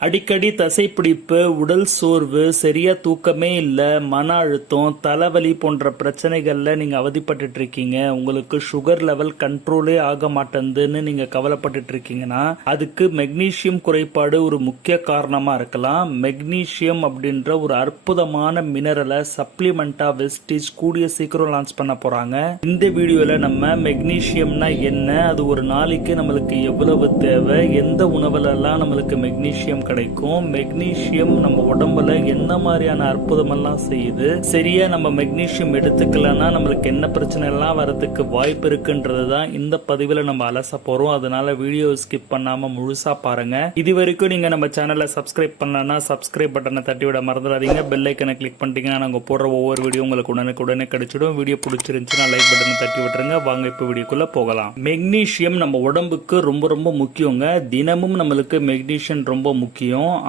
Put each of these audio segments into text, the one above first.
அடிக்கடி தசைப்பிடிப்பு, உடல் சோர்வு, சரியா தூக்கமே இல்ல, மன அழுத்தம், தலைவலி போன்ற பிரச்சனைகள்ல நீங்க அவதிப்பட்டுட்டு இருக்கீங்க. உங்களுக்கு சுகர் லெவல் கண்ட்ரோலே ஆக மாட்டேங்குதுன்னு நீங்க கவலைப்பட்டுட்டு இருக்கீங்கன்னா, அதுக்கு மெக்னீசியம் குறைபாடு ஒரு முக்கிய காரணமா இருக்கலாம். மெக்னீசியம் அப்படின்ற ஒரு அற்புதமான மினரலை சப்ளிமெண்டா வெஸ்டிஜ் கூடிய சீக்கிரம் லான்ச் பண்ண போறாங்க. இந்த வீடியோல நம்ம மெக்னீசியம்னா என்ன, அது ஒரு நாளைக்கு நம்மளுக்கு எவ்வளவு தேவை, எந்த உணவுல எல்லாம் நம்மளுக்கு மெக்னீசியம் கிடைக்கும், மெக்னீசியம் நம்ம உடம்புல என்ன மாதிரியான அற்புதம் எல்லாம் செய்யுது, சரியா நம்ம மெக்னீசியம் எடுத்துக்கலன்னா நம்மளுக்கு என்ன பிரச்சனை எல்லாம் வரதுக்கு வாய்ப்பு இருக்குன்றது தான் இந்த பதிவுல நம்ம அலச போறோம். அதனால வீடியோ ஸ்கிப் பண்ணாம முழுசா பாருங்க. இது வரைக்கும் நீங்க நம்ம சேனலை சப்ஸ்கிரைப் பண்ணலன்னா சப்ஸ்கிரைப் பட்டனை தட்டி விட மறந்துடாதீங்க. பெல் ஐக்கனை கிளிக் பண்ணிட்டீங்கன்னா நாங்க போடுற ஒவ்வொரு வீடியோ உங்களுக்கு உடனே கிடைச்சிடும். வீடியோ பிடிச்சிருந்துச்சுன்னா லைக் பட்டனை தட்டி விட்டுருங்க. வாங்க இப்ப வீடியோக்குள்ள போகலாம். மெக்னீசியம் நம்ம உடம்புக்கு ரொம்ப ரொம்ப முக்கியங்க. தினமும் நம்மளுக்கு மெக்னீசியம் ரொம்ப முக்கியம்.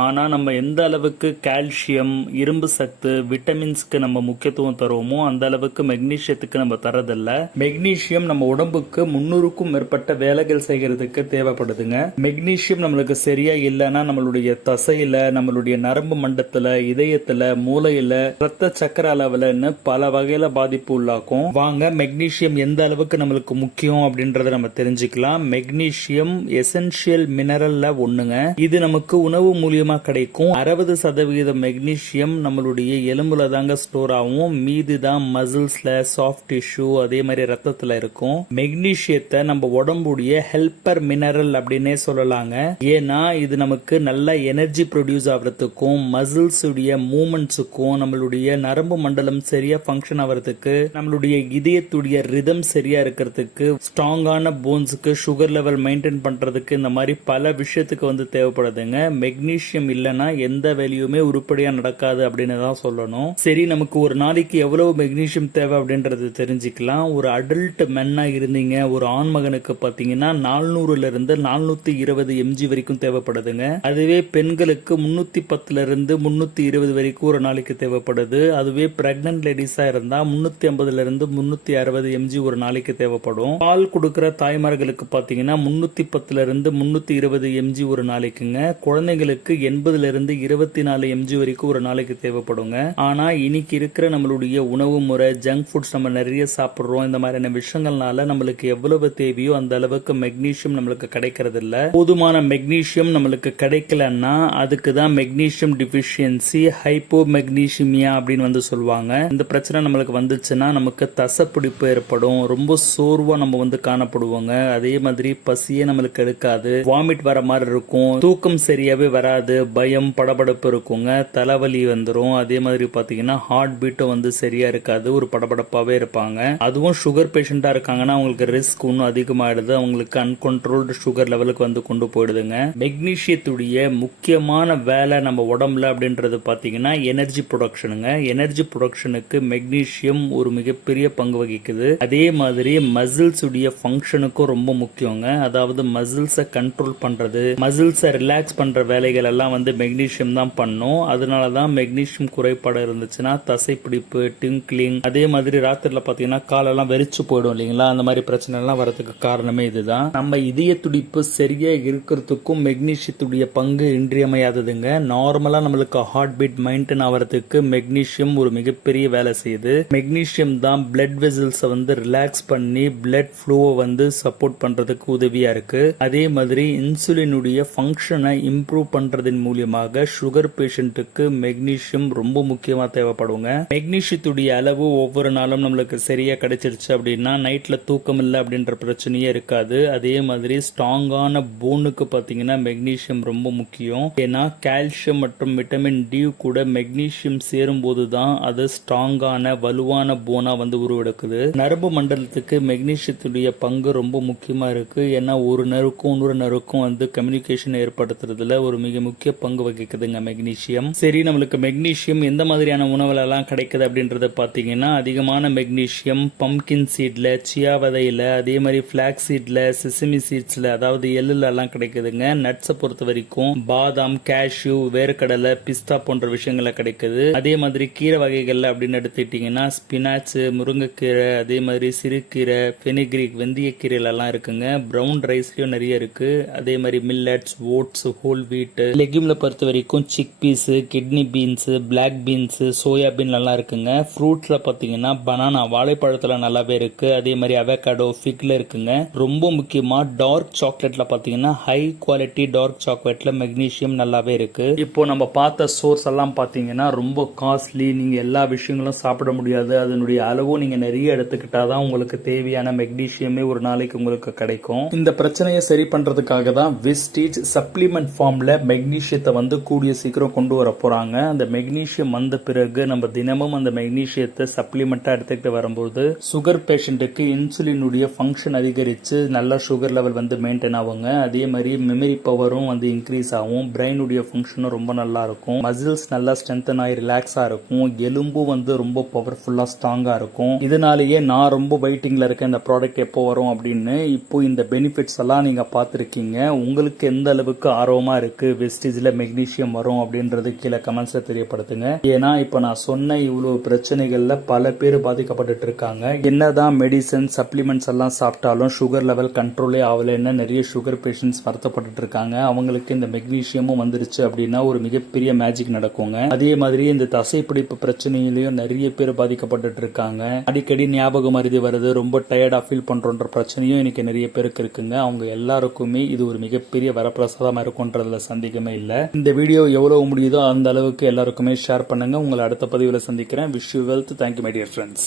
ஆனா நம்ம எந்த அளவுக்கு கால்சியம், இரும்பு சத்து, விட்டமின்ஸ்க்கு நம்ம முக்கியத்துவம் தருவோமோ அந்த அளவுக்கு மெக்னீசியத்துக்கு நம்ம தரதில்ல. மெக்னீசியம் நம்ம உடம்புக்கு 300க்கும் மேற்பட்ட வேலைகள் செய்யறதுக்கு தேவைப்படுதுங்க. மெக்னீசியம் நம்மளுக்கு சரியா இல்லைன்னா நம்மளுடைய தசையில, நம்மளுடைய நரம்பு மண்டலத்துல, இதயத்துல, மூளையில, ரத்த சக்கர அளவுலன்னு பல வகையில பாதிப்பு உள்ளாக்கும். வாங்க மெக்னீசியம் எந்த அளவுக்கு நம்மளுக்கு முக்கியம் அப்படின்றத நம்ம தெரிஞ்சுக்கலாம். மெக்னீசியம் எசென்சியல் மினரல்ல ஒண்ணுங்க. இது நமக்கு உணவு மூலியமா கிடைக்கும். 60% மெக்னீசியம் நம்மளுடைய எலும்புல தாங்க ஸ்டோர் ஆகும். மீதி தான் மசில்ஸ்ல, சாஃப்ட் டிஷ்யூ, அதே மாதிரி ரத்தத்துல இருக்கும். மெக்னீசியத்தை நம்ம உடம்புடைய ஹெல்பர் மினரல் அப்படின்னே சொல்லலாங்க. ஏன்னா இது நமக்கு நல்ல எனர்ஜி ப்ரொடியூஸ் ஆகிறதுக்கும், மசில்ஸ் உடைய மூவ்மெண்ட்ஸுக்கும், நம்மளுடைய நரம்பு மண்டலம் சரியா ஃபங்க்ஷன் ஆகிறதுக்கு, நம்மளுடைய இதயத்துடைய ரிதம் சரியா இருக்கிறதுக்கு, ஸ்ட்ராங்கான போன்ஸுக்கு, சுகர் லெவல் மெயின்டைன் பண்றதுக்கு, இந்த மாதிரி பல விஷயத்துக்கு வந்து தேவைப்படுதுங்க. மெக்னீசியம் இல்லைன்னா எந்த வேலையுமே உருப்படியா நடக்காது அப்படின்னு தான் சொல்லணும். சரி, நமக்கு ஒரு நாளைக்கு எவ்வளவு மெக்னீசியம் தேவை அப்படின்றது தெரிஞ்சுக்கலாம். ஒரு அடல்ட் மென்னா இருந்தீங்க, ஒரு ஆண் மகனுக்கு பாத்தீங்கன்னா 400ல இருந்து 420 mg வரைக்கும் தேவைப்படுதுங்க. அதுவே பெண்களுக்கு 310ல இருந்து 320 வரைக்கும் ஒரு நாளைக்கு தேவைப்படுது. அதுவே பிரெக்னன்ட் லேடிஸா இருந்தா 350ல இருந்து 360 mg ஒரு நாளைக்கு தேவைப்படும். பால் கொடுக்கிற தாய்மார்களுக்கு பாத்தீங்கன்னா 310ல இருந்து 320 mg ஒரு நாளைக்குங்க. குழந்தைங்களுக்கு 80ல இருந்து 24 mg வரைக்கும் ஒரு நாளைக்கு தேவைப்படுங்க. ஆனா இன்னைக்கு இருக்கிற நம்மளுடைய உணவு முறை, ஜங்க் ஃபுட்ஸ் நம்ம நிறைய சாப்பிடுறோம். இந்த மாதிரியான விஷயங்கள்னால நம்மளுக்கு எவ்வளவு தேவையோ அந்த அளவுக்கு மெக்னீசியம் நம்மளுக்கு கிடைக்கிறது இல்ல. போதுமான மெக்னீசியம் நம்மளுக்கு கிடைக்கலன்னா அதுக்கு தான் மெக்னீசியம் டிஃபிஷியன்சி, ஹைப்போ மெக்னீசியமியா அப்படின்னு வந்து சொல்லுவாங்க. இந்த பிரச்சனை நம்மளுக்கு வந்துச்சுன்னா நமக்கு தசைப்பிடிப்பு ஏற்படும், ரொம்ப சோர்வா நம்ம வந்து காணப்படுவோங்க. அதே மாதிரி பசியே நம்மளுக்கு எடுக்காது, வாமிட் வர மாதிரி இருக்கும், தூக்கம் சரியாவே வராது, பயம், படபடப்பு இருக்குங்க, தலைவலி வந்துடும். அதே மாதிரி பாத்தீங்கன்னா ஹார்ட் பீட்டும் வந்து சரியா இருக்காது, ஒரு படபடப்பாவே இருப்பாங்க. அதுவும் சுகர் பேஷண்டா இருக்காங்கன்னா அவங்களுக்கு ரிஸ்க் இன்னும் அதிகமாயிடுது, அவங்களுக்கு அன்கண்ட்ரோல்டு சுகர் லெவலுக்கு வந்து கொண்டு போயிடுதுங்க. மெக்னீசியத்துடைய முக்கியமான வேலை நம்ம உடம்புல அப்படின்றது பாத்தீங்கன்னா எனர்ஜி ப்ரொடக்ஷனுங்க. எனர்ஜி ப்ரொடக்ஷனுக்கு மெக்னீசியம் ஒரு மிகப்பெரிய பங்கு வகிக்குது. அதே மாதிரி மசில்ஸ் உடைய ஃபங்க்ஷனுக்கும் ரொம்ப முக்கியங்க. அதாவது மசில்ஸை கண்ட்ரோல் பண்றது, மசில்ஸை ரிலாக்ஸ் பண்ற வேலைகள் எல்லாம் வந்து மெக்னீசியம் தான் பண்ணும். அதனாலதான் மெக்னீசியம் குறைபாடு இருந்துச்சுன்னா தசைப்பிடிப்பு, டிங்க்லிங், அதே மாதிரி ராத்திரில பாத்தீங்கன்னா காலெல்லாம் வெறிச்சு போயிடும் இல்லைங்களா, அந்த மாதிரி பிரச்சனை எல்லாம் வரதுக்கு காரணமே இதுதான். நம்ம இதய துடிப்பு சரியா இருக்கிறதுக்கும் மெக்னீசியத்துடைய பங்கு இன்றியமையாததுங்க. நார்மலா நம்மளுக்கு ஹார்ட் பீட் மெயின்டைன் ஆகிறதுக்கு மெக்னீசியம் ஒரு மிகப்பெரிய வேலை செய்யுது. மெக்னீசியம் தான் பிளட் வெசல்ஸ் வந்து ரிலாக்ஸ் பண்ணி பிளட் ஃப்ளோவை வந்து சப்போர்ட் பண்றதுக்கு உதவியா இருக்கு. அதே மாதிரி இன்சுலினுடைய ஃபங்க்ஷனை இம்ப்ரூவ் பண்றதன் மூலியமாக சுகர் பேஷண்ட்டுக்கு மெக்னீசியம் ரொம்ப முக்கியமா தேவைப்படுங்க. மெக்னீசியத்துடைய அளவு ஒவ்வொரு நாளும் நம்மளுக்கு சரியா கிடைச்சிருச்சு அப்படின்னா நைட்ல தூக்கம் இல்லை அப்படின்ற பிரச்சனையே இருக்காது. அதே மாதிரி ஸ்ட்ராங்கான போனுக்கு பாத்தீங்கன்னா மெக்னீசியம் ரொம்ப முக்கியம். ஏன்னா கால்சியம் மற்றும் விட்டமின் டி கூட மெக்னீசியம் சேரும் போதுதான் அது ஸ்ட்ராங்கான வலுவான போனா வந்து உருவெடுக்குது. நரம்பு மண்டலத்துக்கு மெக்னீசியத்துடைய பங்கு ரொம்ப முக்கியமா இருக்கு. ஏன்னா ஒரு நருக்கும் இன்னொரு நருக்கும் வந்து கம்யூனிகேஷன் ஏற்படுத்துறதுல ஒரு மிக முக்கிய பங்கு வகிக்குதுங்க மெக்னீசியம். சரி, நம்மளுக்கு மெக்னீசியம் எந்த மாதிரியான உணவுல எல்லாம் கிடைக்குது அப்படின்றத பாத்தீங்கன்னா அதிகமான மெக்னீசியம் பம்கின் சீட்ல, சியா விதையில, அதே மாதிரி பிளாக்ஸ் சீட்ல, செசமி சீட்ஸ்ல, அதாவது எள்ளுல எல்லாம் கிடைக்குதுங்க. நட்ஸை பொறுத்த வரைக்கும் பாதாம், கேஷ்யூ, வேர்க்கடலை, பிஸ்தா போன்ற விஷயங்கள கிடைக்குது. அதே மாதிரி கீரை வகைகள்ல அப்படின்னு எடுத்துக்கிட்டீங்கன்னா ஸ்பினாச், முருங்கைக்கீரை, அதே மாதிரி சிறுகீரை, ஃபெனிகிரிக், வெந்தய கீரையில எல்லாம் இருக்குங்க. பிரவுன் ரைஸ்லயும் நிறைய இருக்கு. அதே மாதிரி மில்லட்ஸ், ஓட்ஸ், ஹோல் வீட். லெக்யூம்ல பொறுத்த வரைக்கும் chickpeas, kidney beans, black beans, soybean நல்லா இருக்குங்க. ஃப்ரூட்ஸ்ல பாத்தீங்கன்னா பனானா, வாழைப்பழத்துல நல்லாவே இருக்கு. அதே மாதிரி அவகாடோ, ஃபிக்ல இருக்குங்க. ரொம்ப முக்கியமா டார்க் சாக்லேட்ல பாத்தீங்கன்னா ஹை குவாலிட்டி டார்க் சாக்லேட்ல மெக்னீசியம் நல்லாவே இருக்கு. இப்போ நம்ம பார்த்த சோர்ஸ் எல்லாம் பாத்தீங்கன்னா ரொம்ப காஸ்ட்லி. நீங்க எல்லா விஷயங்களும் சாப்பிட முடியாது. அதனுடைய அளவும் நீங்க நிறைய எடுத்துக்கிட்டாதான் உங்களுக்கு தேவையான மெக்னீசியமே ஒரு நாளைக்கு உங்களுக்கு கிடைக்கும். இந்த பிரச்சனையை சரி பண்றதுக்காக தான் விஸ்டீஜ் சப்ளிமெண்ட் ஃபார்ம்ல மெக்னீசியத்தை வந்து கூடிய சீக்கிரம் கொண்டு வர போறாங்க. அந்த மெக்னீசியம் வந்த பிறகு நம்ம தினமும் அந்த மெக்னீசியத்தை சப்ளிமெண்டா எடுத்துக்கிட்டு வரும்போது சுகர் பேஷண்ட்டுக்கு இன்சுலினுடைய ஃபங்க்ஷன் அதிகரிச்சு நல்ல சுகர் லெவல் வந்து மெயின்டைன் ஆகுங்க. அதே மாதிரி மெமரி பவரும் வந்து இன்க்ரீஸ் ஆகும். பிரெயினுடைய ஃபங்க்ஷனும் ரொம்ப நல்லா இருக்கும். மசில்ஸ் நல்லா ஸ்ட்ரென்தன் ஆகி ரிலாக்ஸா இருக்கும். எலும்பும் வந்து ரொம்ப பவர்ஃபுல்லா ஸ்ட்ராங்கா இருக்கும். இதனாலேயே நான் ரொம்ப வெயிட்டிங்ல இருக்கேன் இந்த ப்ராடக்ட் எப்போ வரும் அப்படின்னு. இப்போ இந்த பெனிஃபிட்ஸ் எல்லாம் நீங்க பார்த்திருக்கீங்க. உங்களுக்கு எந்த அளவுக்கு ஆர்வமா இருக்கு வெஸ்டீஜ்ல மெக்னீசியம் வரும் அப்படின்றது கீழே கமெண்ட்ஸ்ல தெரியப்படுத்துங்க. ஏன்னா இப்போ நான் சொன்ன இவ்வளவு பிரச்சனைகள்ல பல பேர் பாதிக்கப்பட்டு இருக்காங்க. என்னதான் மெடிசன் சப்ளிமெண்ட்ஸ் எல்லாம் சாப்பிட்டாலும் சுகர் லெவல் கண்ட்ரோலே ஆகலைன்னு நிறைய சுகர் பேஷண்ட்ஸ் வருத்தப்பட்டு இருக்காங்க. அவங்களுக்கு இந்த மெக்னீசியமும் வந்துருச்சு அப்படின்னா ஒரு மிகப்பெரிய மேஜிக் நடக்குங்க. அதே மாதிரி இந்த தசைப்பிடிப்பு பிரச்சனையிலையும் நிறைய பேர் பாதிக்கப்பட்டு இருக்காங்க. அடிக்கடி ஞாபகம் மருதி வருது, ரொம்ப டயர்டா ஃபீல் பண்றோன்ற பிரச்சனையும் இன்னைக்கு நிறைய பேருக்கு இருக்குங்க. அவங்க எல்லாருக்குமே இது ஒரு மிகப்பெரிய வரப்பிரசாதமா இருக்கும்ன்றதுல சந்தேகமே இல்ல. இந்த வீடியோ எவ்வளவு முடியுதோ அந்த அளவுக்கு எல்லாருக்குமே ஷேர் பண்ணுங்க. உங்களை அடுத்த பதிவுல சந்திக்கிறேன். Wish you wealth. Thank you my dear friends.